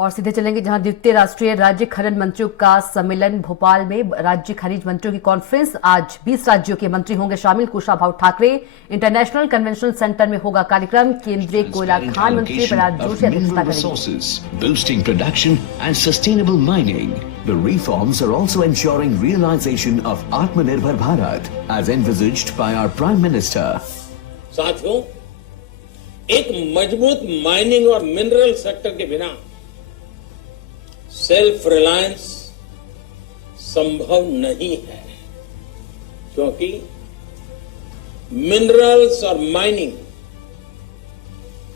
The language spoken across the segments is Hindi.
और सीधे चलेंगे जहां द्वितीय राष्ट्रीय राज्य खनन मंत्रियों का सम्मेलन भोपाल में। राज्य खनिज मंत्रियों की कॉन्फ्रेंस आज 20 राज्यों के मंत्री होंगे शामिल। Kushabhau Thackeray international convention centre में होगा कार्यक्रम। केंद्रीय कोयला खान मंत्री प्रहलाद जोशी अध्यक्षता करेंगे। Boosting production and sustainable mining. The reforms are also ensuring realization of Atmanirbhar Bharat as envisaged by our Prime Minister. साथियों, एक मजबूत माइनिंग और मिनरल सेक्टर के बिना सेल्फ रिलायंस संभव नहीं है, क्योंकि मिनरल्स और माइनिंग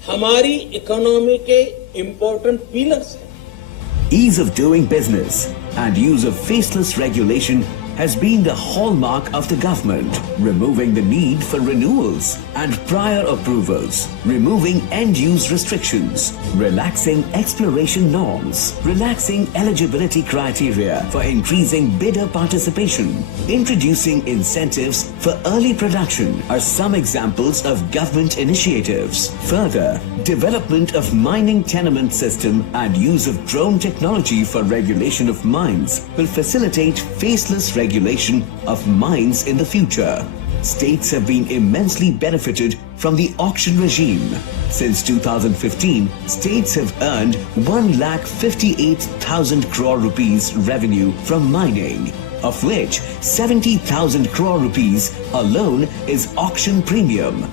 हमारी इकोनॉमी के इंपॉर्टेंट पिलर्स हैं। Ease of doing business and use of faceless regulation has been the hallmark of the government, removing the need for renewals and prior approvals, removing end-use restrictions, relaxing exploration norms, relaxing eligibility criteria for increasing bidder participation, introducing incentives for early production are some examples of government initiatives. Further, development of mining tenement system and use of drone technology for regulation of mines will facilitate faceless regulation of mines in the future. States have been immensely benefited from the auction regime. Since 2015, states have earned 1,58,000 crore rupees revenue from mining, of which 70,000 crore rupees alone is auction premium.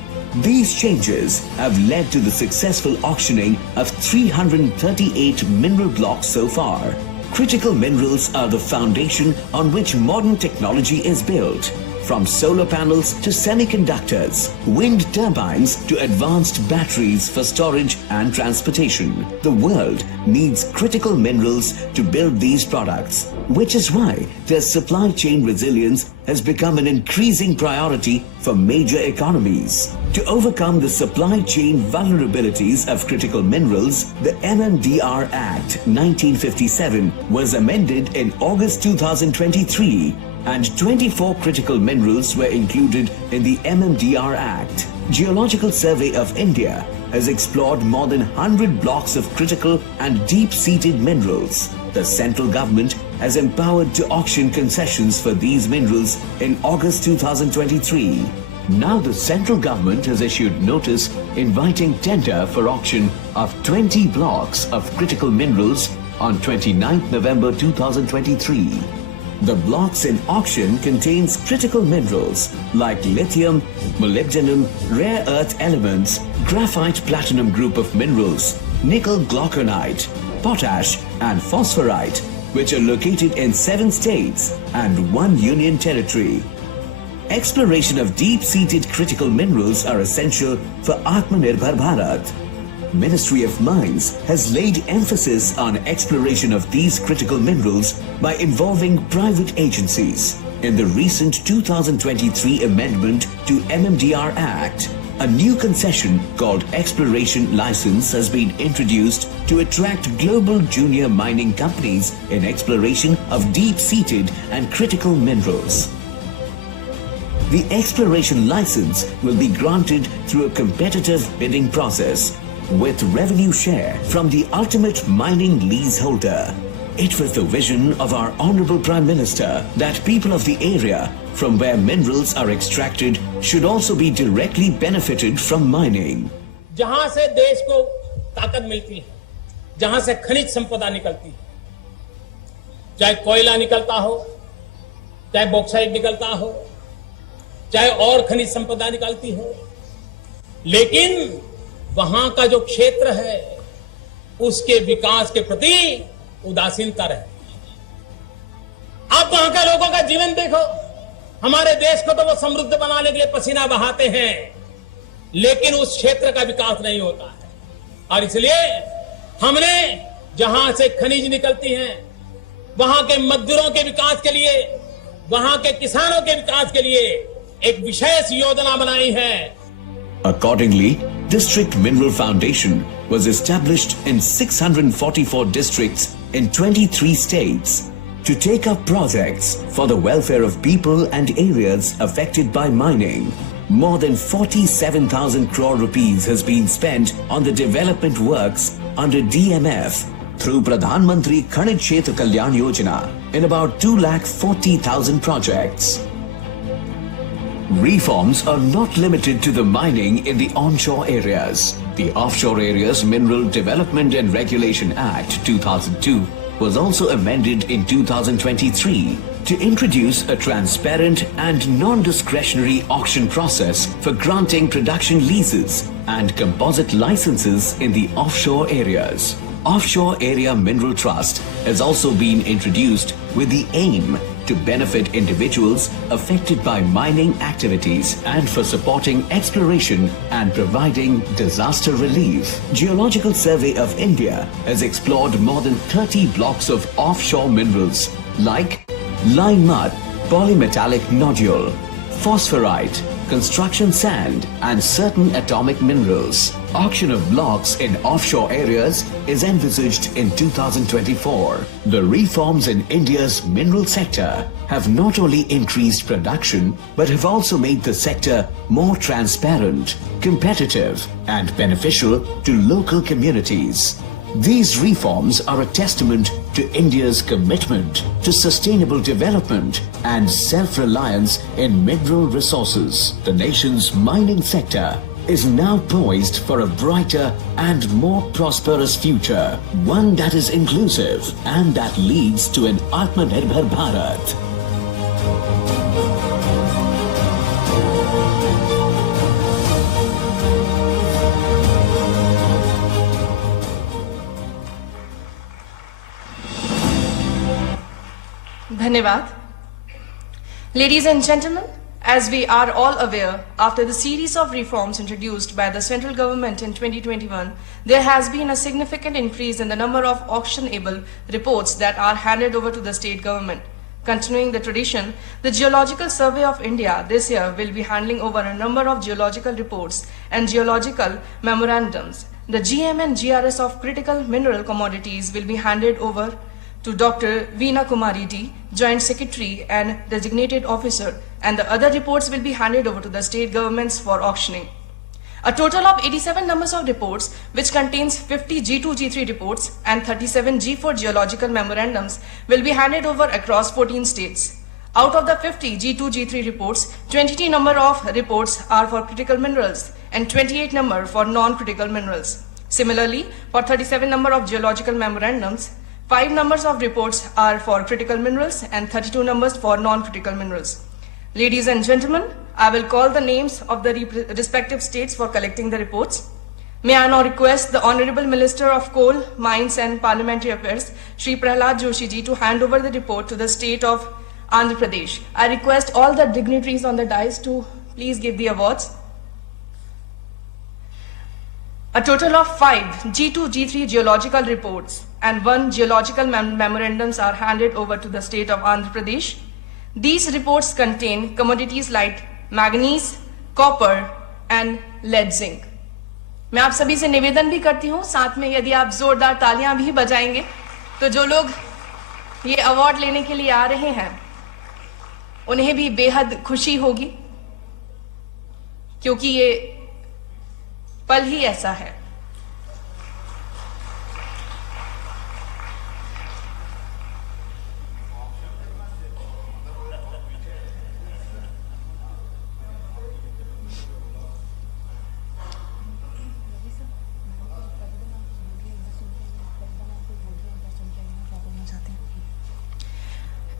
These changes have led to the successful auctioning of 338 mineral blocks so far. Critical minerals are the foundation on which modern technology is built. From solar panels to semiconductors, wind turbines to advanced batteries for storage and transportation, the world needs critical minerals to build these products, which is why their supply chain resilience has become an increasing priority for major economies. To overcome the supply chain vulnerabilities of critical minerals, the MMDR Act 1957 was amended in August 2023 and 24 critical minerals were included in the MMDR Act. Geological Survey of India has explored more than 100 blocks of critical and deep-seated minerals. The central government has empowered to auction concessions for these minerals in August 2023. Now the central government has issued notice inviting tender for auction of 20 blocks of critical minerals on 29th November 2023. The blocks in auction contains critical minerals like lithium, molybdenum, rare earth elements, graphite platinum group of minerals, nickel glauconite, potash and phosphorite, which are located in 7 states and 1 union territory. Exploration of deep-seated critical minerals are essential for Atmanirbhar Bharat. Ministry of Mines has laid emphasis on exploration of these critical minerals by involving private agencies. In the recent 2023 amendment to MMDR Act, a new concession called Exploration License has been introduced to attract global junior mining companies in exploration of deep-seated and critical minerals. The exploration license will be granted through a competitive bidding process with revenue share from the ultimate mining leaseholder. It was the vision of our Honorable Prime Minister that people of the area from where minerals are extracted should also be directly benefited from mining. जहां से देश को ताकत मिलती है, जहां से खनिज संपदा निकलती है, चाहे कोयला निकलता हो, चाहे बॉक्साइट निकलता हो, चाहे और खनिज संपदा निकलती हो, लेकिन वहां का जो क्षेत्र है उसके विकास के प्रति उदासीनता रहती है। आप वहां के लोगों का जीवन देखो, हमारे देश को तो वो समृद्ध बनाने के लिए पसीना बहाते हैं, लेकिन उस क्षेत्र का विकास नहीं होता है। और इसलिए हमने जहां से खनिज निकलती हैं, वहां के मजदूरों के विकास के लिए, वहां के किसानों के विकास के लिए एक विशेष योजना बनाई है। Accordingly, District Mineral Foundation was established in 644 districts in 23 states to take up projects for the welfare of people and areas affected by mining. More than 47,000 crore rupees has been spent on the development works under DMF through Pradhan Mantri Khanij Kshetra Kalyan Yojana in about 2,40,000 projects. Reforms are not limited to the mining in the onshore areas. The Offshore Areas Mineral Development and Regulation Act 2002 was also amended in 2023 to introduce a transparent and non-discretionary auction process for granting production leases and composite licenses in the offshore areas. Offshore Area Mineral Trust has also been introduced with the aim to benefit individuals affected by mining activities and for supporting exploration and providing disaster relief. Geological Survey of India has explored more than 30 blocks of offshore minerals like lime mud, polymetallic nodule, phosphorite, construction sand and certain atomic minerals. Auction of blocks in offshore areas is envisaged in 2024. The reforms in India's mineral sector have not only increased production but have also made the sector more transparent, competitive and beneficial to local communities. These reforms are a testament to India's commitment to sustainable development and self-reliance in mineral resources. The nation's mining sector is now poised for a brighter and more prosperous future, one that is inclusive and that leads to an Atmanirbhar Bharat. Dhanyavad. Ladies and gentlemen, as we are all aware, after the series of reforms introduced by the central government in 2021, there has been a significant increase in the number of auctionable reports that are handed over to the state government. Continuing the tradition, the Geological Survey of India this year will be handling over a number of geological reports and geological memorandums. The GM and GRS of critical mineral commodities will be handed over to Dr. Veena Kumari D, Joint Secretary and Designated Officer, and the other reports will be handed over to the state governments for auctioning. A total of 87 numbers of reports, which contains 50 G2, G3 reports and 37 G4 geological memorandums, will be handed over across 14 states. Out of the 50 G2, G3 reports, 22 number of reports are for critical minerals and 28 number for non-critical minerals. Similarly, for 37 number of geological memorandums, 5 numbers of reports are for critical minerals and 32 numbers for non-critical minerals. Ladies and gentlemen, I will call the names of the respective states for collecting the reports. May I now request the Honorable Minister of Coal, Mines and Parliamentary Affairs, Shri Prahlad Joshi ji, to hand over the report to the state of Andhra Pradesh. I request all the dignitaries on the dais to please give the awards. A total of 5 G2, G3 geological reports and 1 geological memorandums are handed over to the state of Andhra Pradesh. These reports contain commodities like manganese, copper and lead zinc. मैं आप सभी से निवेदन भी करती हूँ, साथ में यदि आप जोरदार तालियां भी बजाएंगे तो जो लोग ये अवार्ड लेने के लिए आ रहे हैं उन्हें भी बेहद खुशी होगी, क्योंकि ये पल ही ऐसा है।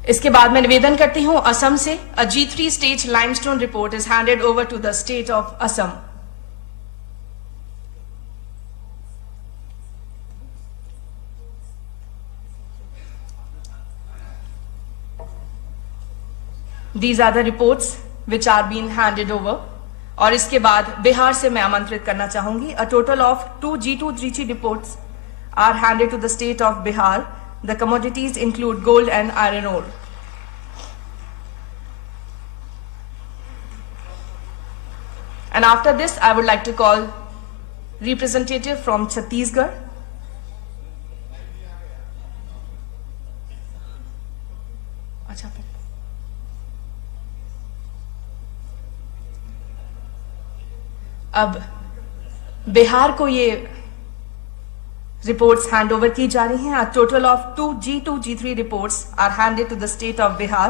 इसके बाद मैं निवेदन करती हूं असम से a G3 stage limestone report is handed over to the state of Assam. These are the reports which are being handed over. और इसके बाद बिहार से मैं आमंत्रित करना चाहूंगी. A total of 2 G2 3 reports are handed to the state of Bihar. The commodities include gold and iron ore. And after this, I would like to call representative from Chhattisgarh. अब बिहार को ये रिपोर्ट्स हैंड ओवर की जा रही हैं। A total of 2 G2 G3 reports are handed to the state of Bihar.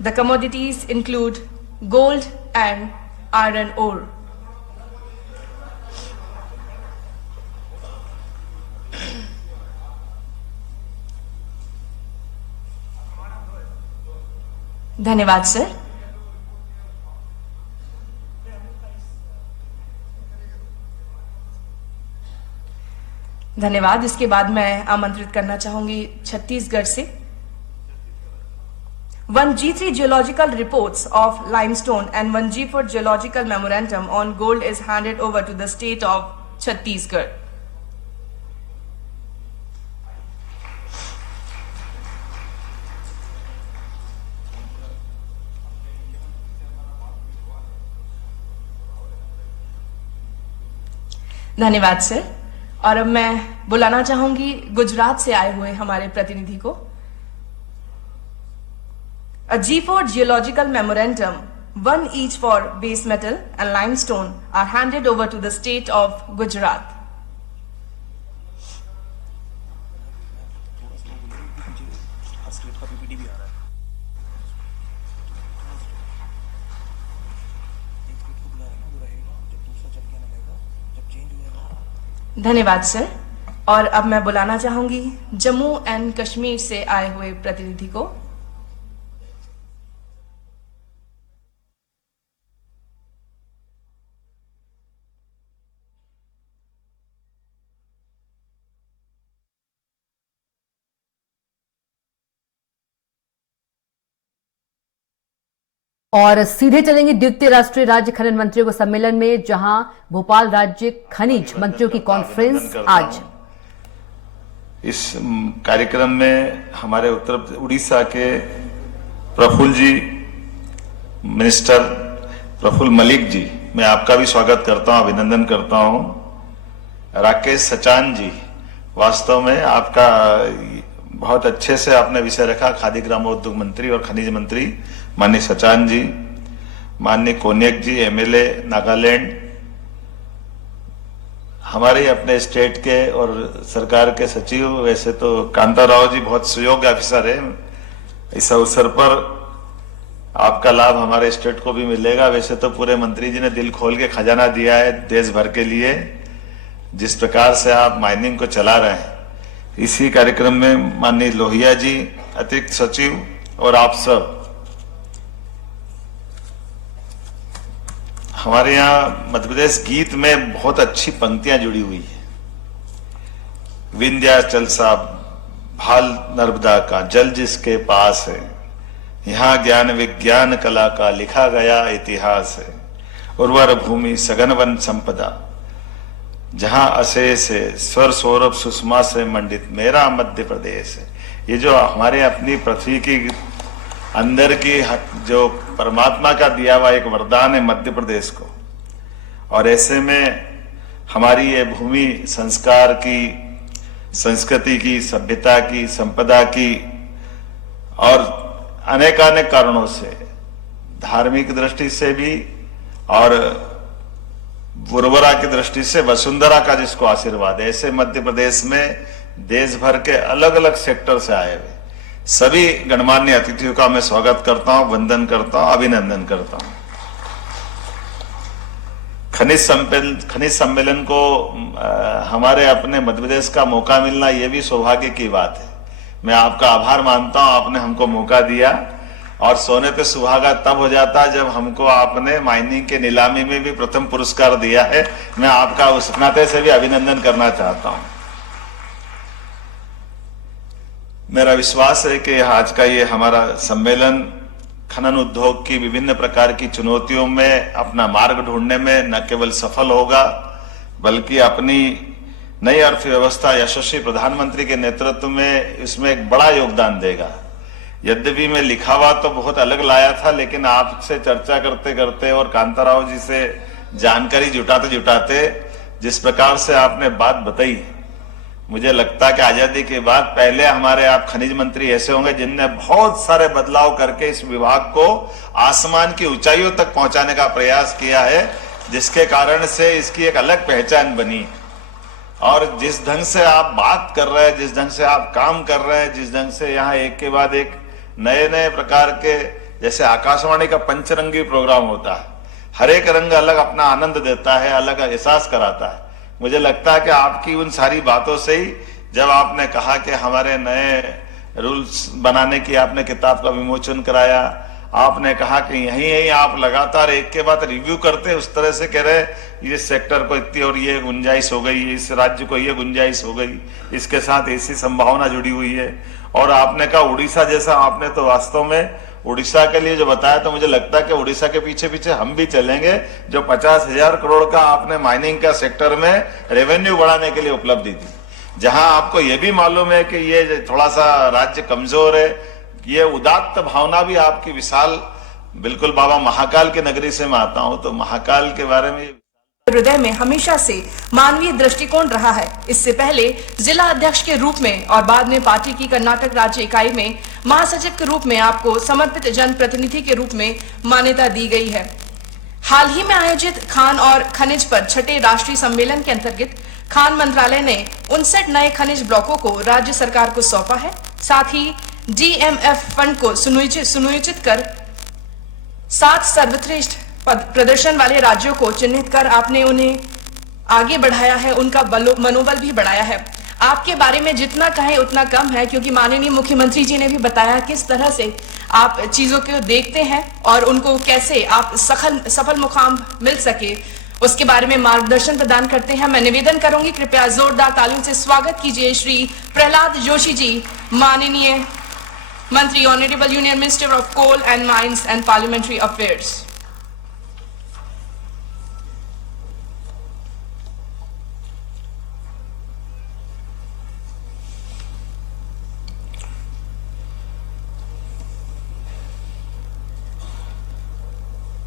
The commodities include gold and iron ore. धन्यवाद सर। धन्यवाद। इसके बाद मैं आमंत्रित करना चाहूंगी छत्तीसगढ़ से 1 G3 geological reports of limestone and 1 G4 geological memorandum on gold is handed over to the state of Chhattisgarh. धन्यवाद सर। और अब मैं बुलाना चाहूंगी गुजरात से आए हुए हमारे प्रतिनिधि को। A G4 geological memorandum, 1 each for base metal and limestone, are handed over to the state of Gujarat. धन्यवाद सर। और अब मैं बुलाना चाहूंगी जम्मू एंड कश्मीर से आए हुए प्रतिनिधि को। और सीधे चलेंगे द्वितीय राष्ट्रीय राज्य खनन मंत्रियों के सम्मेलन में, जहां भोपाल राज्य खनिज मंत्रियों की कॉन्फ्रेंस आज। इस कार्यक्रम में हमारे उड़ीसा के प्रफुल्ल जी, मिनिस्टर प्रफुल्ल मलिक जी, मैं आपका भी स्वागत करता हूं, अभिनंदन करता हूं। राकेश सचान जी, वास्तव में आपका बहुत अच्छे से आपने विषय रखा, खादी ग्रामोद्योग मंत्री और खनिज मंत्री माननीय सचान जी, माननीय कोनियक जी, एमएलए नागालैंड, हमारे अपने स्टेट के और सरकार के सचिव, वैसे तो कांता राव जी बहुत सुयोग्य ऑफिसर है। इस अवसर पर आपका लाभ हमारे स्टेट को भी मिलेगा। वैसे तो पूरे मंत्री जी ने दिल खोल के खजाना दिया है देश भर के लिए, जिस प्रकार से आप माइनिंग को चला रहे हैं। इसी कार्यक्रम में माननीय लोहिया जी, अतिरिक्त सचिव, और आप सब, हमारे यहाँ मध्य प्रदेश गीत में बहुत अच्छी पंक्तियां जुड़ी हुई है। विंध्याचल सा भाल नर्मदा का जल जिसके पास है, यहाँ ज्ञान विज्ञान कला का लिखा गया इतिहास है। उर्वर भूमि सघन वन संपदा, जहां अशेष है स्वर सौरभ सुषमा से मंडित मेरा मध्य प्रदेश है। ये जो हमारे अपनी पृथ्वी की अंदर की जो परमात्मा का दिया हुआ एक वरदान है मध्य प्रदेश को, और ऐसे में हमारी ये भूमि संस्कार की, संस्कृति की, सभ्यता की, संपदा की और अनेकानेक कारणों से, धार्मिक दृष्टि से भी और उर्वरा की दृष्टि से वसुंधरा का जिसको आशीर्वाद है, ऐसे मध्य प्रदेश में देश भर के अलग अलग सेक्टर से आए हुए सभी गणमान्य अतिथियों का मैं स्वागत करता हूं, वंदन करता हूं, अभिनंदन करता हूं। खनिज सम्मेलन को हमारे अपने मध्य प्रदेश का मौका मिलना, यह भी सौभाग्य की बात है। मैं आपका आभार मानता हूं, आपने हमको मौका दिया, और सोने पे सुहागा तब हो जाता जब हमको आपने माइनिंग के नीलामी में भी प्रथम पुरस्कार दिया है। मैं आपका उस नाते से भी अभिनंदन करना चाहता हूं। मेरा विश्वास है कि आज का ये हमारा सम्मेलन खनन उद्योग की विभिन्न प्रकार की चुनौतियों में अपना मार्ग ढूंढने में न केवल सफल होगा, बल्कि अपनी नई अर्थव्यवस्था यशस्वी प्रधानमंत्री के नेतृत्व में इसमें एक बड़ा योगदान देगा। यद्यपि मैं लिखा हुआ तो बहुत अलग लाया था, लेकिन आपसे चर्चा करते करते और कांताराव जी से जानकारी जुटाते जुटाते जिस प्रकार से आपने बात बताई, मुझे लगता है कि आजादी के बाद पहले हमारे आप खनिज मंत्री ऐसे होंगे जिनने बहुत सारे बदलाव करके इस विभाग को आसमान की ऊंचाइयों तक पहुंचाने का प्रयास किया है, जिसके कारण से इसकी एक अलग पहचान बनी। और जिस ढंग से आप बात कर रहे हैं, जिस ढंग से आप काम कर रहे हैं, जिस ढंग से यहाँ एक के बाद एक नए नए प्रकार के, जैसे आकाशवाणी का पंचरंगी प्रोग्राम होता है, हर एक रंग अलग अपना आनंद देता है, अलग एहसास कराता है। मुझे लगता है कि आपकी उन सारी बातों से ही, जब आपने कहा कि हमारे नए रूल्स बनाने की आपने किताब का विमोचन कराया, आपने कहा कि यहीं यहीं आप लगातार एक के बाद रिव्यू करते उस तरह से कह रहे इस सेक्टर को इतनी और ये गुंजाइश हो गई, इस राज्य को ये गुंजाइश हो गई, इसके साथ ऐसी संभावना जुड़ी हुई है। और आपने कहा उड़ीसा जैसा, आपने तो वास्तव में उड़ीसा के लिए जो बताया, तो मुझे लगता है कि उड़ीसा के पीछे पीछे हम भी चलेंगे, जो 50,000 करोड़ का आपने माइनिंग का सेक्टर में रेवेन्यू बढ़ाने के लिए उपलब्धि दी, जहां आपको यह भी मालूम है कि ये थोड़ा सा राज्य कमजोर है, ये उदात्त भावना भी आपकी विशाल, बिल्कुल बाबा महाकाल की नगरी से मैं आता हूं, तो महाकाल के बारे में हृदय में हमेशा से मानवीय दृष्टिकोण रहा है। इससे पहले जिला अध्यक्ष के रूप में और बाद में पार्टी की कर्नाटक राज्य इकाई में महासचिव के रूप में आपको समर्पित जनप्रतिनिधि के रूप में मान्यता दी गई है। हाल ही में आयोजित खान और खनिज पर छठे राष्ट्रीय सम्मेलन के अंतर्गत खान मंत्रालय ने 59 नए खनिज ब्लॉकों को राज्य सरकार को सौंपा है। साथ ही DMF फंड को सुनियोजित कर 7 सर्वश्रेष्ठ प्रदर्शन वाले राज्यों को चिन्हित कर आपने उन्हें आगे बढ़ाया है, उनका मनोबल भी बढ़ाया है। आपके बारे में जितना कहें उतना कम है, क्योंकि माननीय मुख्यमंत्री जी ने भी बताया किस तरह से आप चीजों को देखते हैं और उनको कैसे आप सफल मुकाम मिल सके, उसके बारे में मार्गदर्शन प्रदान करते हैं। मैं निवेदन करूंगी, कृपया जोरदार तालियों से स्वागत कीजिए श्री प्रहलाद जोशी जी, माननीय मंत्री, honourable union minister of coal and mines and parliamentary affairs.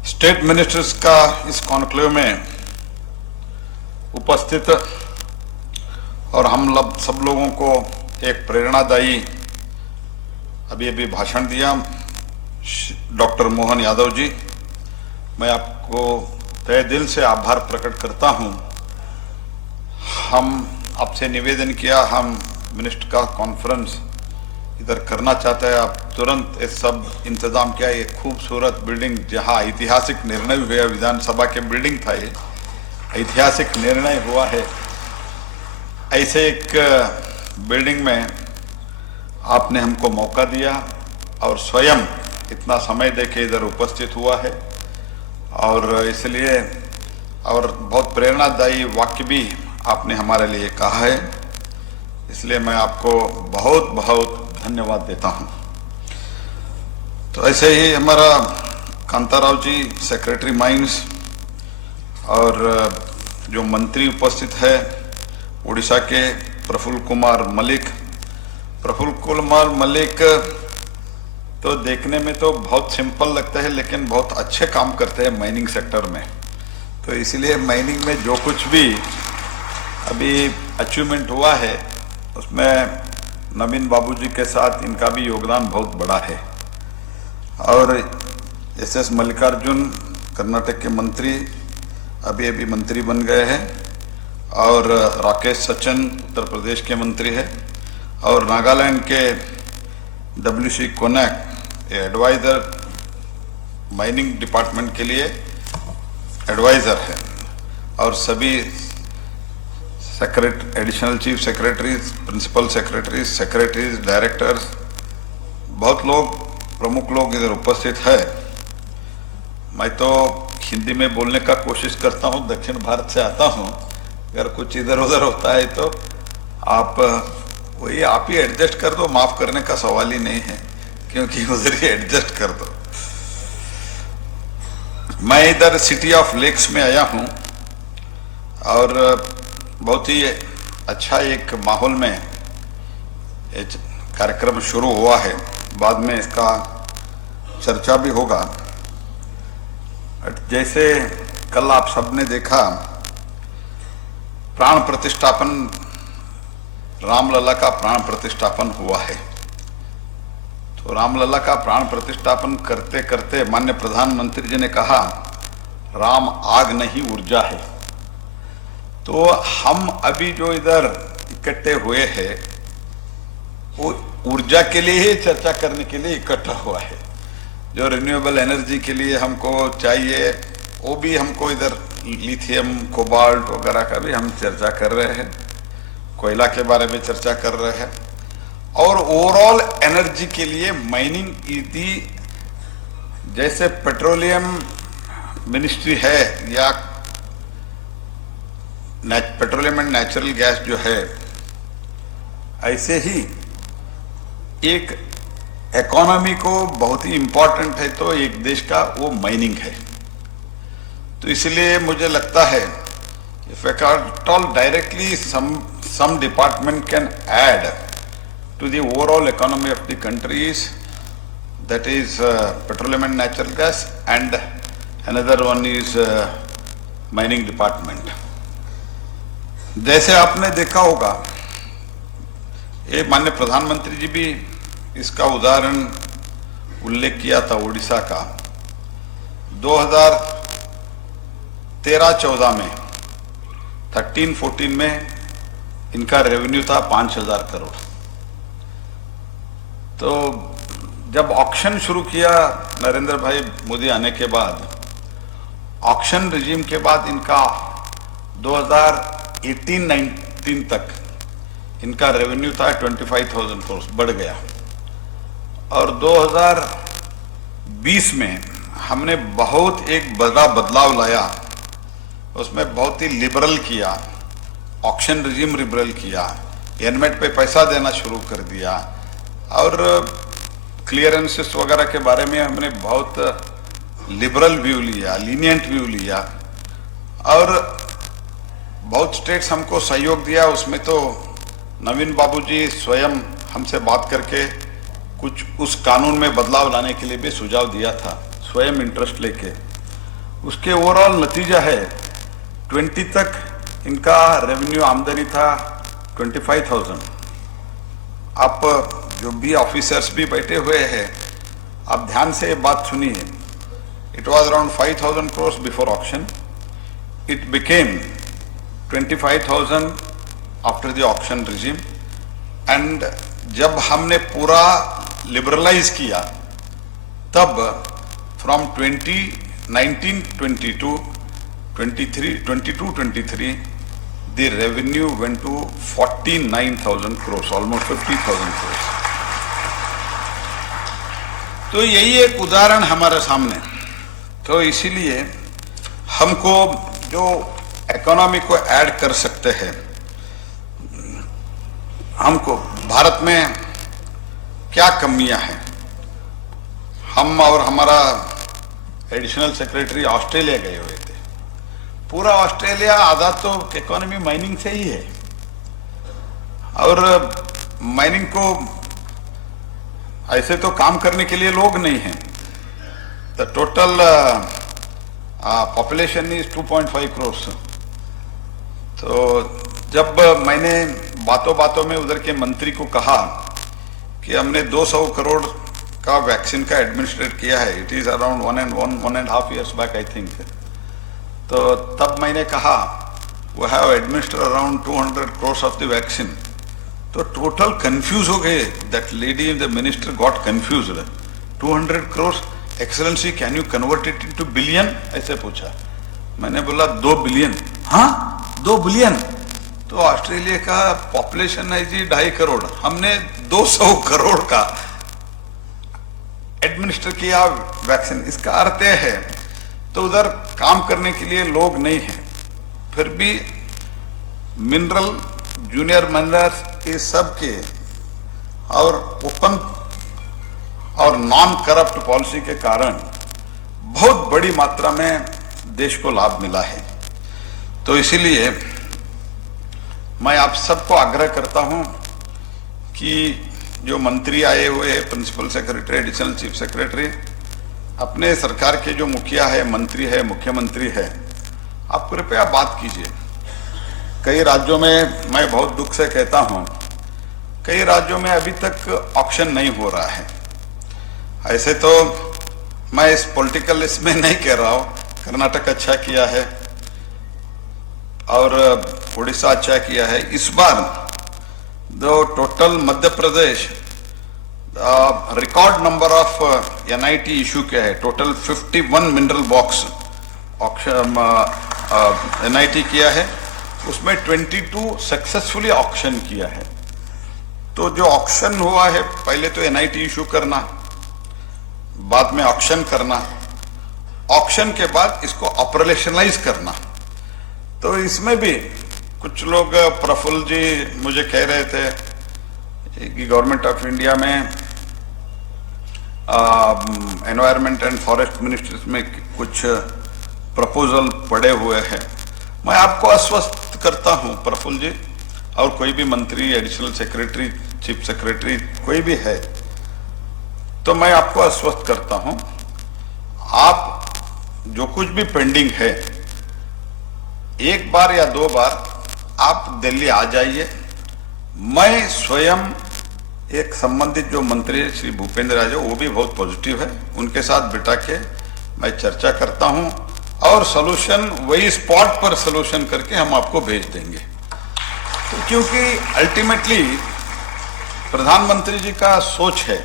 State ministers का इस कॉन्क्लेव में उपस्थित और हम सब लोगों को एक प्रेरणादायी अभी भाषण दिया डॉक्टर मोहन यादव जी, मैं आपको तहे दिल से आभार प्रकट करता हूं। हम आपसे निवेदन किया, हम मिनिस्टर का कॉन्फ्रेंस इधर करना चाहते हैं, आप तुरंत इस सब इंतजाम किया। ये खूबसूरत बिल्डिंग, जहां ऐतिहासिक निर्णय हुआ, विधानसभा के बिल्डिंग था, ये ऐतिहासिक निर्णय हुआ है, ऐसे एक बिल्डिंग में आपने हमको मौका दिया और स्वयं इतना समय देके इधर उपस्थित हुआ है, और इसलिए और बहुत प्रेरणादायी वाक्य भी आपने हमारे लिए कहा है, इसलिए मैं आपको बहुत बहुत धन्यवाद देता हूं। तो ऐसे ही हमारा कांताराव जी, सेक्रेटरी माइंस, और जो मंत्री उपस्थित है उड़ीसा के प्रफुल्ल कुमार मलिक तो देखने में तो बहुत सिंपल लगता है, लेकिन बहुत अच्छे काम करते हैं माइनिंग सेक्टर में। तो इसलिए माइनिंग में जो कुछ भी अभी अचीवमेंट हुआ है, उसमें नवीन बाबूजी के साथ इनका भी योगदान बहुत बड़ा है। और SS मल्लिकार्जुन कर्नाटक के मंत्री अभी मंत्री बन गए हैं, और राकेश सचन उत्तर प्रदेश के मंत्री है, और नागालैंड के WC Konyak adviser, mining department के लिए एडवाइजर है, और सभी additional chief secretaries, principal secretaries, directors, बहुत लोग, प्रमुख लोग इधर उपस्थित है। मैं तो हिंदी में बोलने का कोशिश करता हूँ, दक्षिण भारत से आता हूँ, अगर कुछ इधर उधर होता है तो आप वही आप ही एडजस्ट कर दो, माफ करने का सवाल ही नहीं है, क्योंकि उधर ही एडजस्ट कर दो। मैं इधर सिटी ऑफ लेक्स में आया हूँ, और बहुत ही अच्छा एक माहौल में एक कार्यक्रम शुरू हुआ है, बाद में इसका चर्चा भी होगा। जैसे कल आप सबने देखा, प्राण प्रतिष्ठापन, रामलला का प्राण प्रतिष्ठापन हुआ है। तो रामलला का प्राण प्रतिष्ठापन करते करते माननीय प्रधानमंत्री जी ने कहा, राम आग नहीं ऊर्जा है। तो हम अभी जो इधर इकट्ठे हुए हैं वो ऊर्जा के लिए ही चर्चा करने के लिए इकट्ठा हुआ है। जो रिन्यूएबल एनर्जी के लिए हमको चाहिए वो भी हमको इधर लिथियम कोबाल्ट वगैरह का भी हम चर्चा कर रहे हैं, कोयला के बारे में चर्चा कर रहे हैं। और ओवरऑल एनर्जी के लिए माइनिंग इति जैसे पेट्रोलियम मिनिस्ट्री है या पेट्रोलियम एंड नेचुरल गैस जो है, ऐसे ही एक इकोनॉमी को बहुत ही इंपॉर्टेंट है तो एक देश का वो माइनिंग है। तो इसलिए मुझे लगता है if at all directly some department can add to the overall economy of the countries, that is petroleum and natural gas, and another one is mining department. जैसे आपने देखा होगा, ये माननीय प्रधानमंत्री जी भी इसका उदाहरण उल्लेख किया था उड़ीसा का। 2013-14 में 13-14 में इनका रेवेन्यू था 5,000 करोड़। तो जब ऑक्शन शुरू किया नरेंद्र भाई मोदी आने के बाद, ऑक्शन रिजीम के बाद इनका 2018-19 तक इनका रेवेन्यू था 25,000 करोड़, बढ़ गया। और 2020 में हमने बहुत एक बड़ा बदलाव लाया, उसमें बहुत ही लिबरल किया, ऑक्शन रिजीम लिबरल किया, एनमेट पे पैसा देना शुरू कर दिया और क्लियरेंसेस वगैरह के बारे में हमने बहुत लिबरल व्यू लिया, लीनियंट व्यू लिया और बहुत स्टेट्स हमको सहयोग दिया। उसमें तो नवीन बाबूजी स्वयं हमसे बात करके कुछ उस कानून में बदलाव लाने के लिए भी सुझाव दिया था, स्वयं इंटरेस्ट लेके। उसके ओवरऑल नतीजा है 20 तक इनका रेवेन्यू आमदनी था 25,000। आप जो भी ऑफिसर्स भी बैठे हुए हैं, आप ध्यान से बात सुनिए। It was around 5,000 crores before auction, it became 25,000 after the auction regime. And जब हमने पूरा लिबरलाइज किया तब from 2019-22 22-23 the revenue went to 49,000 crores, almost 50,000 crores. तो यही एक उदाहरण हमारे सामने। तो इसीलिए हमको जो इकोनॉमी को ऐड कर सकते हैं, हमको भारत में क्या कमियां हैं। हम और हमारा एडिशनल सेक्रेटरी ऑस्ट्रेलिया गए हुए थे। पूरा ऑस्ट्रेलिया आधा तो इकोनॉमी माइनिंग से ही है और माइनिंग को ऐसे तो काम करने के लिए लोग नहीं हैं। The total population is 2.5 crores। तो जब मैंने बातों बातों में उधर के मंत्री को कहा कि हमने 200 करोड़ का वैक्सीन का एडमिनिस्ट्रेट किया है, it is around 1.5 years back I think, तो तब मैंने कहा we have administer around 200 crores of the vaccine. तो टोटल कंफ्यूज हो गए, that lady the minister got confused. 200 crores excellency, can you convert it into billion, ऐसे पूछा। मैंने बोला 2 बिलियन। हाँ 2 बिलियन। तो ऑस्ट्रेलिया का पॉपुलेशन है जी 2.5 करोड़, हमने 200 करोड़ का एडमिनिस्टर किया वैक्सीन। इसका अर्थ है तो उधर काम करने के लिए लोग नहीं हैं, फिर भी मिनरल, जूनियर मिनरल्स, ये सब के और ओपन और नॉन करप्ट पॉलिसी के कारण बहुत बड़ी मात्रा में देश को लाभ मिला है। तो इसीलिए मैं आप सबको आग्रह करता हूं कि जो मंत्री आए हुए हैं, principal secretary, additional chief secretary, अपने सरकार के जो मुखिया है, मंत्री है, मुख्यमंत्री है, आप कृपया बात कीजिए। कई राज्यों में, मैं बहुत दुख से कहता हूं, कई राज्यों में अभी तक ऑक्शन नहीं हो रहा है। ऐसे तो मैं इस पॉलिटिकल इसमें नहीं कह रहा हूं, कर्नाटक अच्छा किया है, और उड़ीसा अच्छा किया है। इस बार जो total Madhya Pradesh record number of NIT issue किया है, टोटल 51 मिनरल बॉक्स NIT किया है, उसमें 22 सक्सेसफुली ऑक्शन किया है। तो जो ऑक्शन हुआ है, पहले तो NIT इशू करना, बाद में ऑक्शन करना, ऑक्शन के बाद इसको ऑपरेशनलाइज करना। तो इसमें भी कुछ लोग, प्रफुल्ल जी मुझे कह रहे थे कि गवर्नमेंट ऑफ इंडिया में एनवायरमेंट एंड फॉरेस्ट मिनिस्ट्रीज में कुछ प्रपोजल पड़े हुए हैं। मैं आपको आश्वस्त करता हूं प्रफुल्ल जी, और कोई भी मंत्री, एडिशनल सेक्रेटरी, चीफ सेक्रेटरी कोई भी है, तो मैं आपको आश्वस्त करता हूं, आप जो कुछ भी पेंडिंग है, एक बार या 2 बार आप दिल्ली आ जाइए। मैं स्वयं एक संबंधित जो मंत्री श्री भूपेंद्र राज, वो भी बहुत पॉजिटिव है, उनके साथ बिठा के मैं चर्चा करता हूं और सॉल्यूशन वही स्पॉट पर सॉल्यूशन करके हम आपको भेज देंगे। तो क्योंकि अल्टीमेटली प्रधानमंत्री जी का सोच है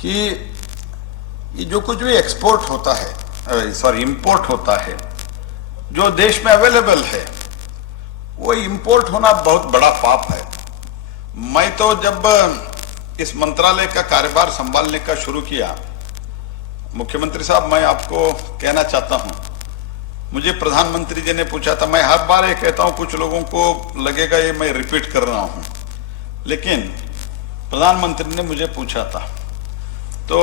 कि ये जो कुछ भी एक्सपोर्ट होता है, इंपोर्ट होता है, जो देश में अवेलेबल है, वो इंपोर्ट होना बहुत बड़ा पाप है। मैं तो जब इस मंत्रालय का कार्यभार संभालने का शुरू किया, मुख्यमंत्री साहब, मैं आपको कहना चाहता हूं, मुझे प्रधानमंत्री जी ने पूछा था, मैं हर बार ये कहता हूं, कुछ लोगों को लगेगा ये मैं रिपीट कर रहा हूं, लेकिन प्रधानमंत्री ने मुझे पूछा था, तो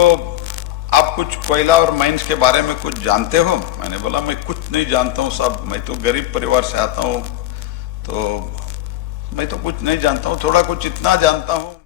आप कुछ कोयला और माइंस के बारे में कुछ जानते हो? मैंने बोला मैं कुछ नहीं जानता हूं साहब, मैं तो गरीब परिवार से आता हूं, तो मैं तो कुछ नहीं जानता हूं, थोड़ा कुछ इतना जानता हूं